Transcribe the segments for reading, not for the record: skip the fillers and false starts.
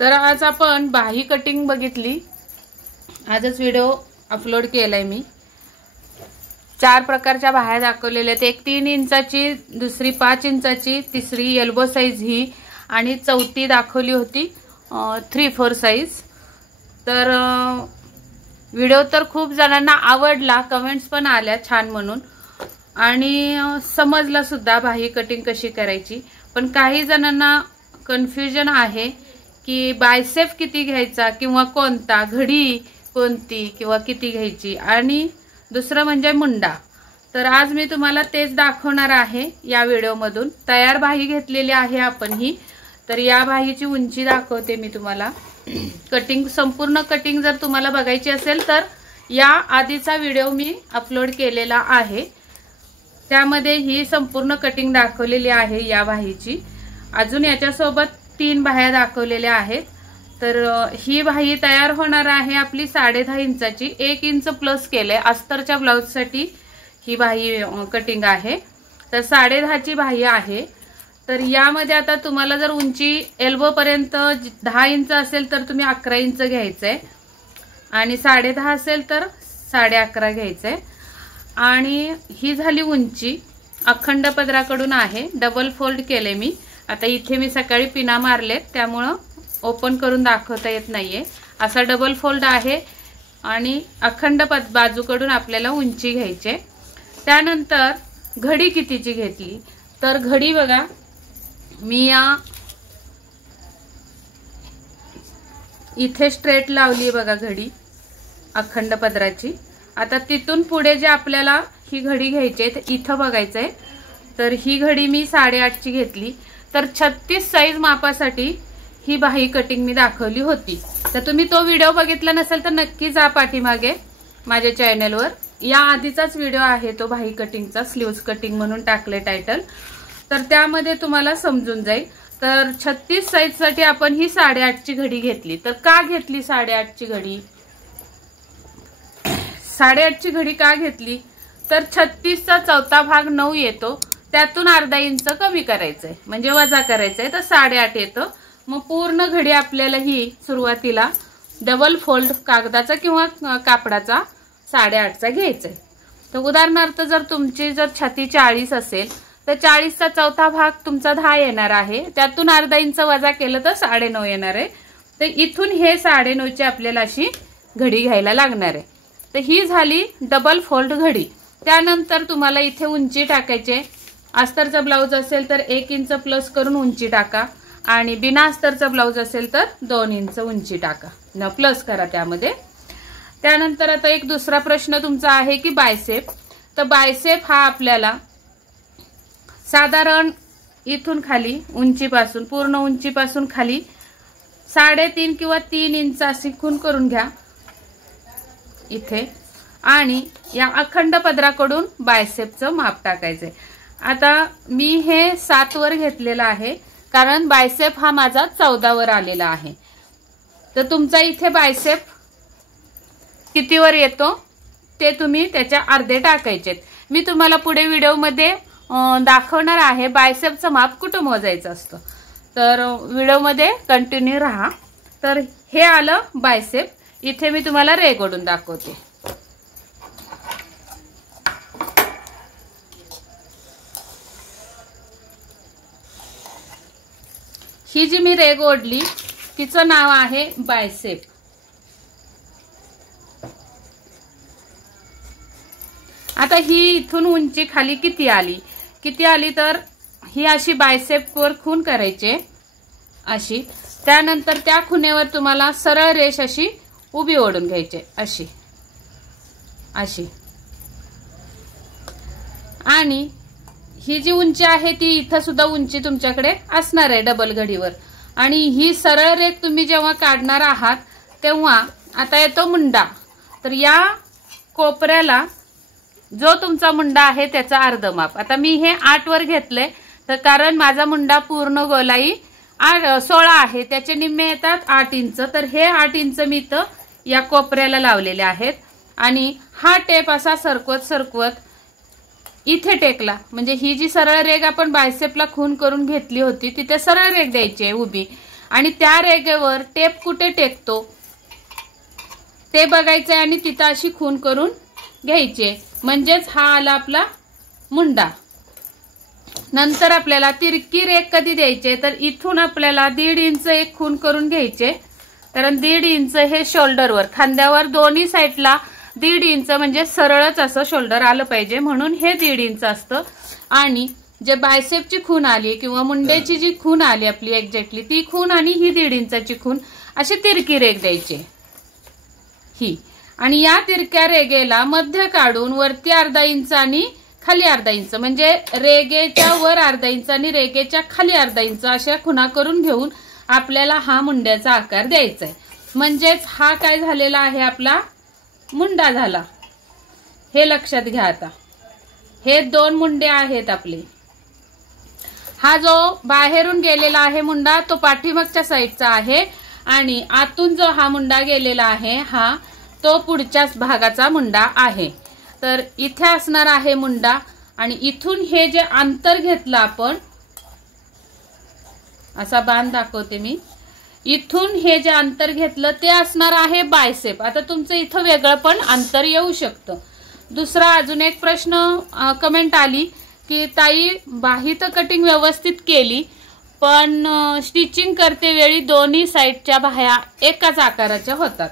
तर आज आपण बाही कटिंग बघितली। आजच व्हिडिओ अपलोड केलाय मी। 4 प्रकारच्या बाह्या दाखवलेल्या आहेत। एक 3 इंचाची, दुसरी 5 इंचाची, तिसरी एल्बो साइज ही आणि चौथी दाखवली होती 3/4 साइज। तर व्हिडिओ तर खूप जणांना आवडला, कमेंट्स पण आल्या छान म्हणून आणि समजला सुद्धा बाही कटिंग कशी करायची। पण काही जणांना कन्फ्युजन आहे की बायसेप किती घ्यायचा किंवा कोणता, घडी कोणती किंवा किती घ्यायची, आणि दुसरं म्हणजे मुंडा। तर आज मी तुम्हाला तेच दाखवणार आहे या व्हिडिओ मधून। तयार बाही घेतलेली आहे आपण ही। तर या बाहीची उंची दाखवते मी तुम्हाला। कटिंग, संपूर्ण कटिंग जर तुम्हाला बघायची असेल तर या आधीचा व्हिडिओ मी अपलोड केलेला आहे, त्यामध्ये ही संपूर्ण कटिंग दाखवलेली आहे या बाहीची। अजून याच्यासोबत 3 बाह्या दाखवलेल्या आहेत। तर ही बाही तयार होणार आहे आपली 10.5 इंचाची। 1 इंच प्लस केले अस्तरच्या ब्लाउज साठी ही बाही कटिंग आहे। तर 10.5 ची बाही आहे। तर यामध्ये आता तुम्हाला जर उंची एल्बो पर्यंत 10 इंच असेल तर तुम्ही 11 इंच घ्यायचंय, आणि 10.5 असेल तर 11.5 घ्यायचंय। आणि ही झाली उंची। अखंड पदराकडून आहे, डबल फोल्ड केले मी। आता इथे मी सकाळी पिना मारलेत त्यामुळे ओपन करून दाखवता येत नाहीये। असा डबल फोल्ड आहे आणि अखंड बाजूकडून आपल्याला उंची घ्यायची। त्यानंतर घडी कितीची घेतली तर घडी बघा, मी या इथे स्ट्रेट लावली बघा घडी अखंड पदराची। आता तिथून पुढे जे आपल्याला ही घडी घ्यायची आहे इथं बघायचंय। तर ही घडी मी 8.5 ची घेतली। तर 36 साइज मापासाठी ही बाही कटिंग मी दाखवली होती। तर तुम्ही तो व्हिडिओ बघितला नसेल तर नक्की जा पाठीमागे माझ्या चॅनलवर। या आधीचाच व्हिडिओ आहे तो बाही कटिंगचा, स्लीव्ज कटिंग म्हणून टाकले टायटल। तर त्यामध्ये तुम्हाला समजून जाईल। तर 36 साइज साठी आपण ही 8.5 ची घडी घेतली। तर का घेतली 8.5 ची घडी? 8.5 ची घडी का घेतली तर 36 चा चौथा भाग 9 येतो, त्यातून अर्धा इंच कमी करायचंय म्हणजे वजा करायचंय, तर 8.5 येतो। मग पूर्ण घडी आपल्याला ही सुरुवातीला डबल फोल्ड कागदाचा किंवा कापडाचा 8.5 चा घ्यायचंय। तर उदाहरणार्थ जर तुमची जर छाती 40 असेल तर 40 चा चौथा भाग तुमचा 10 येणार आहे, त्यातून अर्धा इंच वजा केलं तर 9.5 येणार आहे। तर इथून हे 9.5 ची आपल्याला अशी घडी घ्यायला लागणार आहे। तर ही झाली डबल फोल्ड घडी। त्यानंतर तुम्हाला इथे उंची टाकायची। अस्तरचा ब्लाउज असेल तर 1 इंच प्लस करून उंची टाका, आणि बिना अस्तरचा ब्लाउज असेल तर 2 इंच उंची टाका, न प्लस करा त्यामध्ये। त्यानंतर आता एक दुसरा प्रश्न तुमचा आहे की बायसेप। तर बायसेप हा आपल्याला साधारण इथून खाली उंचीपासून, पूर्ण उंचीपासून खाली 3.5 किंवा 3 इंच अशी खूण करून घ्या इथे, आणि या अखंड पदराकडून बायसेपचं माप टाकायचंय। आता मी हे 7 वर घेतलेला आहे कारण बायसेप हा माझा 14 वर आलेला आहे। तर तुमचा इथे बायसेप कितीवर येतो ते तुम्ही त्याच्या अर्धे टाकायचे। मी तुम्हाला पुढे व्हिडिओमध्ये दाखवणार आहे बायसेपचं माप कुठं मोजायचं असतं, तर व्हिडिओमध्ये कंटिन्यू राहा। तर हे आलं बायसेप। इथे मी तुम्हाला रेघ ओढून दाखवते। ही जी मी रेघ ओढली तिचं नाव आहे बायसेप। आता ही इथून उंची खाली किती आली तर ही अशी बायसेप वर खूण करायची अशी। त्यानंतर त्या खुणेवर तुम्हाला सरळ रेष अशी उभी ओढून घ्यायची अशी अशी, आणि ही जी उंची आहे ती इथं सुद्धा उंची तुमच्याकडे असणार आहे डबल घडीवर। आणि ही सरळ रेघ तुम्ही जेव्हा काढणार आहात तेव्हा आता येतो मुंडा। तर या कोपऱ्याला जो तुमचा मुंडा आहे त्याचा अर्ध माप। आता मी हे 8 वर घेतलंय तर कारण माझा मुंडा पूर्ण गोलाई 16 आहे, त्याचे निम्मे येतात 8 इंच। तर हे 8 इंच मी इथं या कोपऱ्याला लावलेले आहेत, आणि हा टेप असा सरकवत सरकवत इथे टेकला म्हणजे ही जी सरळ रेघ आपण बायसेपला खूण करून घेतली होती तिथे सरळ रेघ द्यायची आहे उभी, आणि त्या रेगेवर टेप कुठे टेकतो ते बघायचंय आणि तिथं अशी खून करून घ्यायची, म्हणजेच हा आला आपला मुंडा। नंतर आपल्याला तिरकी रेघ कधी द्यायचे तर इथून आपल्याला 1.5 इंच एक खून करून घ्यायचे, कारण 1.5 इंच हे शोल्डरवर खांद्यावर दोन्ही साईडला 1.5 इंच म्हणजे सरळच असं शोल्डर आलं पाहिजे, म्हणून हे 1.5 इंच असतं। आणि जे बायसेपची खून आली किंवा मुंड्याची जी खून आली आपली एक्झॅक्टली ती खून आणि ही 1.5 इंचाची खून अशी तिरकी रेघ द्यायची ही। आणि या तिरक्या रेगेला मध्य काढून वरती 1/2 इंच आणि खाली 1/2 इंच, म्हणजे रेगेच्या वर 1/2 इंच आणि रेगेच्या खाली 1/2 इंच अशा खुणा करून घेऊन आपल्याला हा मुंड्याचा आकार द्यायचा आहे। म्हणजेच हा काय झालेला आहे आपला मुंडा झाला, हे लक्षात घ्या। आता हे 2 मुंडे आहेत आपले। हा जो बाहेरून गेलेला आहे मुंडा तो पाठीमागच्या साईडचा आहे आणि आतून जो हा मुंडा गेलेला आहे हा तो पुढच्याच भागाचा मुंडा आहे। तर इथे असणार आहे मुंडा आणि इथून हे जे अंतर घेतलं आपण, असा बाण दाखवते मी, इथून हे जे अंतर घेतलं ते असणार आहे बायसेप। आता तुमचं इथं वेगळं पण अंतर येऊ शकतं। दुसरा अजून एक प्रश्न कमेंट आली की ताई बाही तर कटिंग व्यवस्थित केली पण स्टिचिंग करते वेळी दोन्ही साईडच्या बाह्या एकाच आकाराच्या होतात,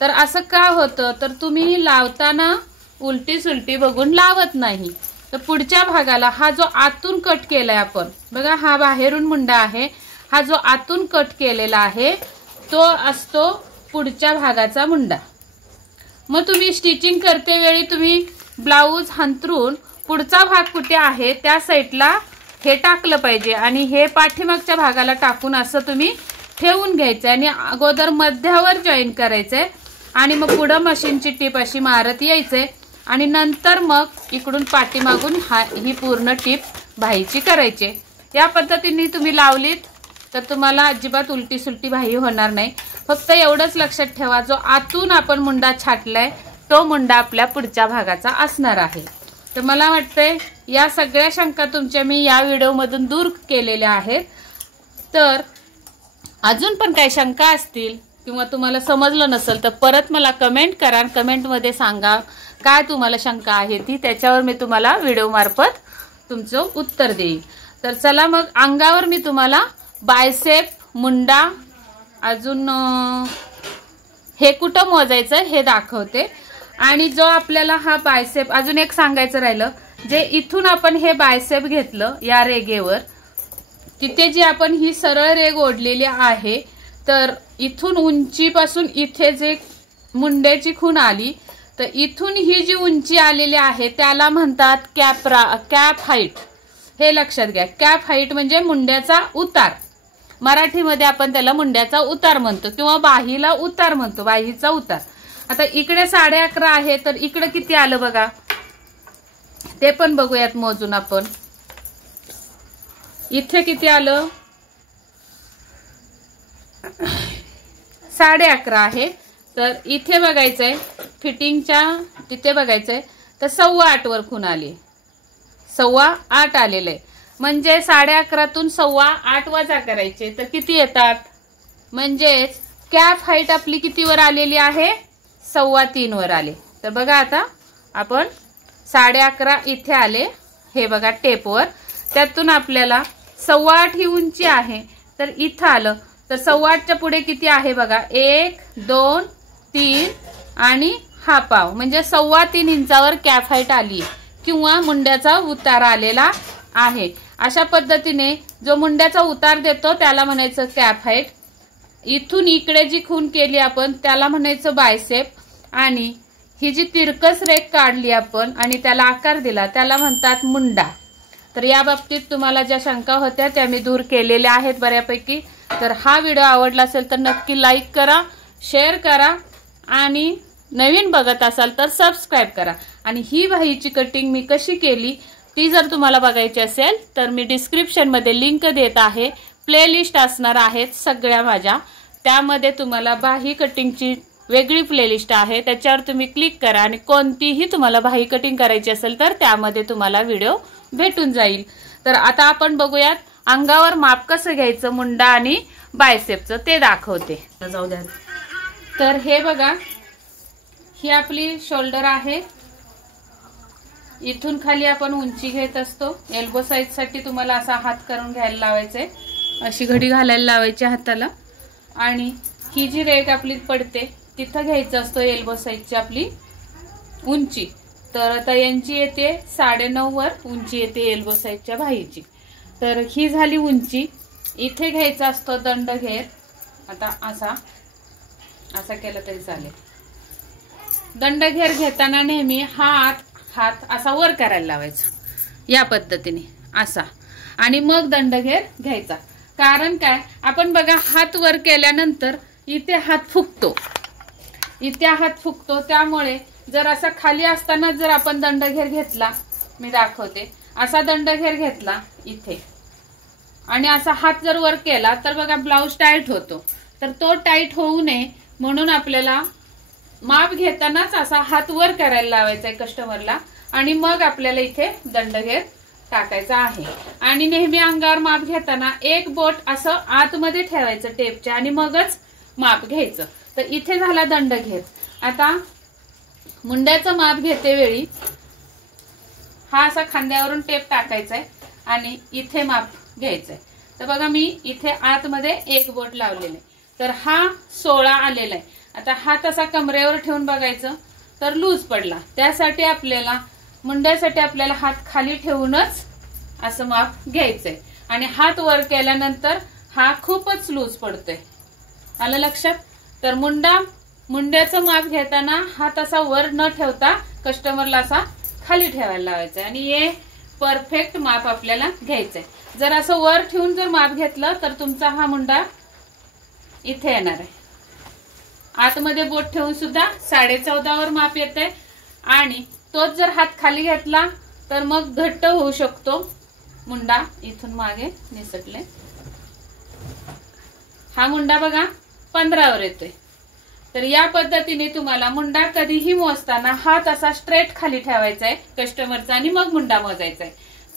तर असं का होतं तर तुम्ही लावताना उलटी सुलटी बघून लावत नाही। तर पुढच्या भागाला हा जो आतून कट केलाय आपण बघा, हा बाहेरून मुंडा आहे, हा जो आतून कट केलेला आहे तो असतो पुढच्या भागाचा मुंडा। मग तुम्ही स्टिचिंग करते वेळी तुम्ही ब्लाऊज हंतरून पुढचा भाग कुठे आहे त्या साईडला हे टाकलं पाहिजे आणि हे पाठीमागच्या भागाला टाकून असं तुम्ही ठेवून घ्यायचं आणि अगोदर मध्यावर जॉईन करायचंय आणि मग पुढं मशीनची टीप अशी मारत यायचंय आणि नंतर मग इकडून पाठीमागून ही पूर्ण टीप बाहीची करायची। या पद्धतीने तुम्ही लावलीत तर तुम्हाला अजिबात उलटी सुलटी बाही होणार नाही। फक्त एवढंच लक्षात ठेवा, जो आतून आपण मुंडा छाटलाय तो मुंडा आपल्या पुढच्या भागाचा असणार आहे। तर मला वाटतंय या सगळ्या शंका तुमच्या मी या व्हिडिओमधून दूर केलेल्या आहेत। तर अजून पण काही शंका असतील किंवा तुम्हाला समजलं नसेल तर परत मला कमेंट करा, कमेंटमध्ये सांगा काय तुम्हाला शंका आहे ती, त्याच्यावर मी तुम्हाला व्हिडिओ मार्फत तुमचं उत्तर देईन। तर चला मग अंगावर मी तुम्हाला बायसेप, मुंडा, अजून हे कुठं मोजायचं हे दाखवते। आणि जो आपल्याला हा बायसेप, अजून एक सांगायचं राहिलं, जे इथून आपण हे बायसेप घेतलं या रेगेवर, तिथे जी आपण ही सरळ रेग ओढलेली आहे तर इथून उंचीपासून इथे जे मुंड्याची खूण आली तर इथून ही जी उंची आलेली आहे त्याला म्हणतात कॅप हाईट। हे लक्षात घ्या, कॅप हाईट म्हणजे मुंड्याचा उतार, मराठीमध्ये आपण त्याला मुंड्याचा उतार म्हणतो किंवा बाहीला उतार म्हणतो, बाहीचा उतार। आता इकडे 11.5 आहे तर इकडे किती आलं बघा, ते पण बघूयात मोजून आपण। इथे किती आलं, 11.5 आहे, तर इथे बघायचंय फिटिंगच्या तिथे बघायचंय तर 8.25 वर खूण आली, 8.25 आलेले, म्हणजे 11.5तून 8.25 वजा करायचे तर किती येतात, म्हणजेच कॅप हाईट आपली किती वर आलेली आहे, 3.25 वर आले। तर बघा आता आपण 11.5 इथे आले, हे बघा टेपवर, त्यातून आपल्याला 8.25 ही उंची आहे तर इथं आलं तर 8.25च्या पुढे किती आहे बघा, 1 2 3 आणि हा पाव, म्हणजे 3.25 इंचावर कॅप हाईट आली किंवा मुंड्याचा उतार आलेला आहे। अशा पद्धतीने जो मुंड्याचा उतार देतो त्याला म्हणायचं कॅप हाईट। इथून इकडे जी खूण केली आपण त्याला म्हणायचं बायसेप आणि ही जी तिरकस रेघ काढली आपण आणि त्याला आकार दिला त्याला म्हणतात मुंडा। तर या बाबतीत तुम्हाला ज्या शंका होत्या त्या मी दूर केलेल्या आहेत बऱ्यापैकी। तर हा व्हिडिओ आवडला असेल तर नक्की लाईक करा, शेअर करा आणि नवीन बघत असाल तर सबस्क्राइब करा। आणि ही बाहीची कटिंग मी कशी केली ती जर तुम्हाला बघायची असेल तर मी डिस्क्रिप्शन मध्ये लिंक देत आहे, प्लेलिस्ट असणार आहेत सगळ्या माझ्या, त्यामध्ये तुम्हाला बाही कटिंगची वेगळी प्लेलिस्ट आहे, त्याच्यावर तुम्ही क्लिक करा आणि कोणतीही तुम्हाला बाही कटिंग करायची असेल तर त्यामध्ये तुम्हाला व्हिडिओ भेटून जाईल। तर आता आपण बघूयात अंगावर माप कसं घ्यायचं मुंडा आणि बायसेपचं ते दाखवते. जाऊ द्या. तर हे बघा, ही आपली शोल्डर आहे. इथून खाली आपण उंची घेत असतो. एल्बो साइज साठी तुम्हाला असा हात करून घ्यायला लावायचंय. अशी घडी घालायला लावायची हाताला. आणि ही जी रेग आपली पडते तिथं घ्यायचं असतो एल्बो साइजची आपली उंची. तर आता यांची येते 9.5 वर उंची येते एल्बो साइजच्या बाहीची. तर ही झाली उंची. इथे घ्यायचा असतो दंडघेर. आता असा केला तरी चालेल. दंडघेर घेताना नेहमी हात असा वर करायला लावायचा या पद्धतीने असा, आणि मग दंडघेर घ्यायचा. कारण काय, आपण बघा हात वर केल्यानंतर इथे हात फुगतो, त्यामुळे जर असा खाली असताना जर आपण दंडघेर घेतला, मी दाखवते, असा दंडघेर घेतला इथे आणि असा हात जर वर केला तर बघा ब्लाऊज टाईट होतो. तर तो टाईट होऊ नये म्हणून आपल्याला माप घेतानाच असा हात वर करायला लावायचा आहे कस्टमरला, आणि मग आपल्याला इथे दंडघेर टाकायचा आहे. आणि नेहमी अंगावर माप घेताना एक बोट असं आतमध्ये ठेवायचं टेपच्या आणि मगच माप घ्यायचं. तर इथे झाला दंडघेर. आता मुंड्याचं माप घेते वेळी हा असा खांद्यावरून टेप टाकायचा आहे आणि इथे माप घ्यायचंय. तर बघा मी इथे आतमध्ये एक बोट लावलेलं आहे. तर हा 16 आलेला आहे. आता हात असा कमरेवर ठेवून बघायचं तर लूज पडला. त्यासाठी आपल्याला मुंड्यासाठी आपल्याला हात खाली ठेवूनच असं माप घ्यायचंय आणि हात वर केल्यानंतर हा खूपच लूज पडतोय. आलं लक्षात? तर मुंड्याचं माप घेताना हात असा वर न ठेवता कस्टमरला असा खाली ठेवायला लावायचा आणि हे परफेक्ट माप आपल्याला घ्यायचंय. जर असं वर ठेवून जर माप घेतलं तर तुमचा हा मुंडा इथे येणार आहे. आतमध्ये बोट ठेवून सुद्धा 14.5 वर माप येते आणि तोच जर हात खाली घेतला तर मग घट्ट होऊ शकतो मुंडा. इथून मागे निसटले. हा मुंडा बघा 15 वर येतोय. तर या पद्धतीने तुम्हाला मुंडा कधीही मोजताना हात असा स्ट्रेट खाली ठेवायचा आहे कस्टमरचा आणि मग मुंडा मोजायचा आहे.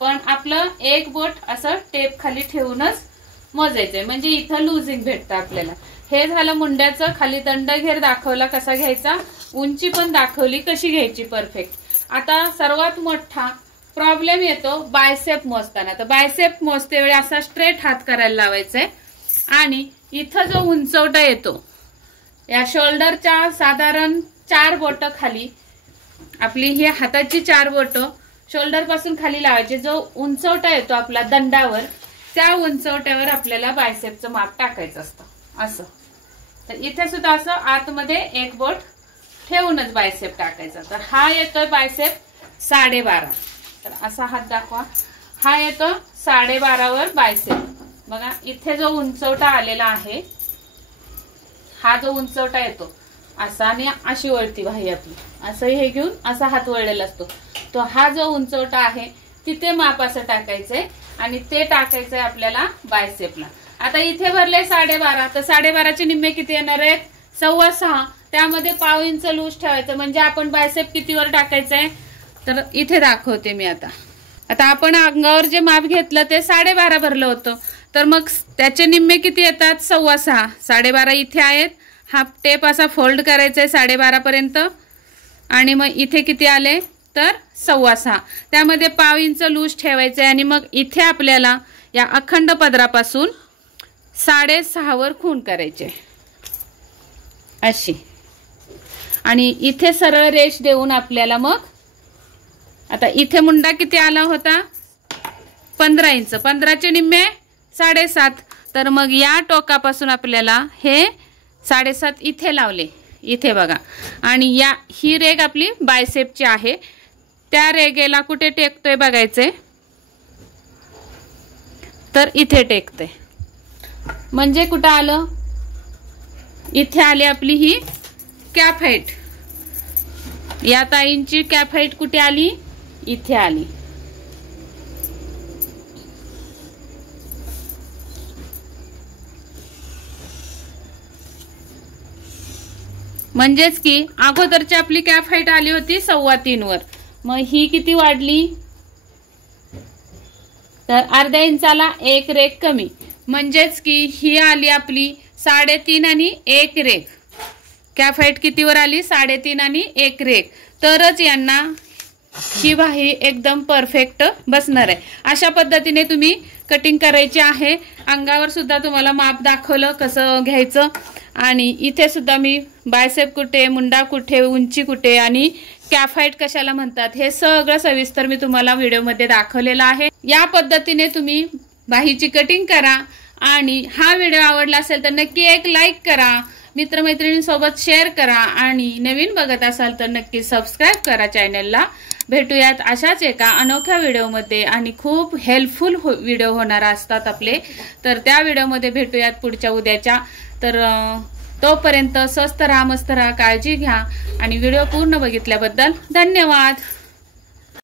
पण आपलं एक बोट असं टेप खाली ठेवूनच मोजायचंय म्हणजे इथं लुजिंग भेटतं आपल्याला. हे झालं मुंड्याचं. खाली दंडघेर दाखवला कसा घ्यायचा, उंची पण दाखवली कशी घ्यायची परफेक्ट. आता सर्वात मोठा प्रॉब्लेम येतो बायसेप मोजताना. तर बायसेप मोजते वेळी असा स्ट्रेट हात करायला लावायचाय आणि इथं जो उंचवटा येतो या शोल्डरच्या साधारण 4 बोट खाली आपली ही हाताची 4 बोट शोल्डर पासून खाली लावायचे. जो उंचवटा येतो आपला दंडावर त्या उंचवट्यावर आपल्याला बायसेपचं माप टाकायचं असतं असं. तर इथे सुद्धा असं आतमध्ये एक बोट ठेवूनच बायसेप टाकायचा. तर हा येतोय बायसेप 12.5. तर असा हात दाखवा. हा येतो 12.5 वर बायसेप. बघा इथे जो उंचवटा आलेला आहे, हा जो उंचवटा येतो असा आणि अशी वळती बाही आपली असं हे घेऊन असा हात वळलेला असतो. तो हा जो उंचवटा आहे तिथे माप असं टाकायचंय आणि ते टाकायचंय आपल्याला बायसेपला. आता इथे भरले 12.5. तर 12.5चे निम्मे किती येणार आहेत? 6.25. त्यामध्ये पाव इंच लूज ठेवायचं म्हणजे आपण बायसेप कितीवर टाकायचंय तर इथे दाखवते मी. आता आपण अंगावर जे माप घेतलं ते 12.5 भरलं होतं. तर मग त्याचे निम्मे किती येतात? 6.25. 12.5 इथे आहेत. हा टेप असा फोल्ड करायचा आहे 12.5 पर्यंत आणि मग इथे किती आले तर 6.25. त्यामध्ये पाव इंच लूज ठेवायचे आणि मग इथे आपल्याला या अखंड पदरापासून 6.5 वर खूण करायचे अशी आणि इथे सरळ रेष देऊन आपल्याला मग आता इथे मुंडा किती आला होता? 15 इंच. 15चे निम्मे 7.5. तर मग या टोकापासून आपल्याला हे 7.5 इथे लावले. इथे बघा. आणि ही रेग आपली बायसेपची आहे. त्या रेगेला कुठे टेकतोय बघायचंय. तर इथे टेकते म्हणजे कुठं आलं? इथे आली आपली ही कॅप हाईट. या ताईंची कॅप हाईट कुठे आली? इथे आली. म्हणजेच की अगोदरची आपली कॅप हाईट आली होती 3.25 वर. मग ही किती वाढली? तर अर्ध्या इंचाला एक रेग कमी. म्हणजेच की ही आली आपली 3.5 आणि 1 रेघ। कॅफ हाईट कितीवर आली? 3.5 आणि 1 रेघ। तरच यांना ही बाही एकदम परफेक्ट बसणार आहे। अशा पद्धतीने तुम्ही कटिंग करायची आहे। अंगावर सुद्धा तुम्हाला माप दाखवलं कसं घ्यायचं आणि इथे सुद्धा मी बायसेप कुठे, मुंडा कुठे, उंची कुठे आणि कॅफ हाईट कशाला म्हणतात हे सगळं सविस्तर मी तुम्हाला व्हिडिओमध्ये दाखवलेलं आहे। या पद्धतीने तुम्ही बाहीची कटिंग करा आणि हा व्हिडिओ आवडला असेल तर नक्की एक लाईक करा, मित्रमैत्रिणींसोबत शेअर करा आणि नवीन बघत असाल तर नक्की सबस्क्राइब करा चॅनलला। भेटूयात अशाच एका अनोख्या व्हिडिओमध्ये आणि खूप हेल्पफुल व्हिडिओ होणार असतात आपले, तर त्या व्हिडिओमध्ये भेटूयात पुढच्या उद्याच्या। तर तोपर्यंत स्वस्त राहा, मस्त राहा, काळजी घ्या आणि व्हिडिओ पूर्ण बघितल्याबद्दल धन्यवाद।